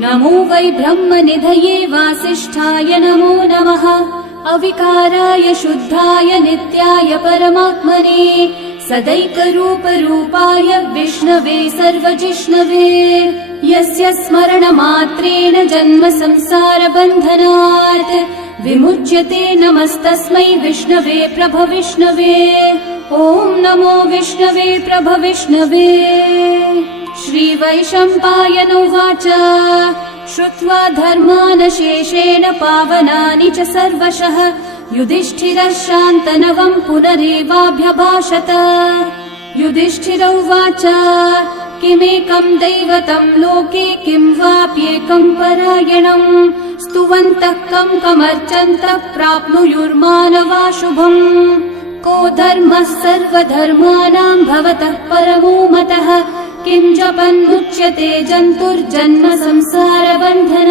नमो वै ब्रह्मनिधये वासिष्ठाय नमो नमः। अविकाराय शुद्धाय नित्याय परमात्मने सदैकरूपरूपाय विष्णवे सर्वजिष्णवे। यस्य स्मरणमात्रेण जन्म संसारबन्धनात् विमुच्यते नमस्तस्मै विष्णवे प्रभविष्णवे। ॐ नमो विष्णवे प्रभविष्णवे। श्रीवैशम्पायन उवाच श्रुत्वा धर्मानशेषेण पावनानि च सर्वशः युधिष्ठिरः शान्तनवम् पुनरेवाभ्यभाषत। युधिष्ठिर उवाच किमेकम् दैवतम् लोके किं वाप्येकम् परायणम् स्तुवन्तः कमर्चन्तः प्राप्नुयुर्मानवा शुभम्। को धर्मः सर्वधर्माणाम् भवतः परमो मतः किं जपन्मुच्यते जन्तुर्जन्म संसारबन्धनात्।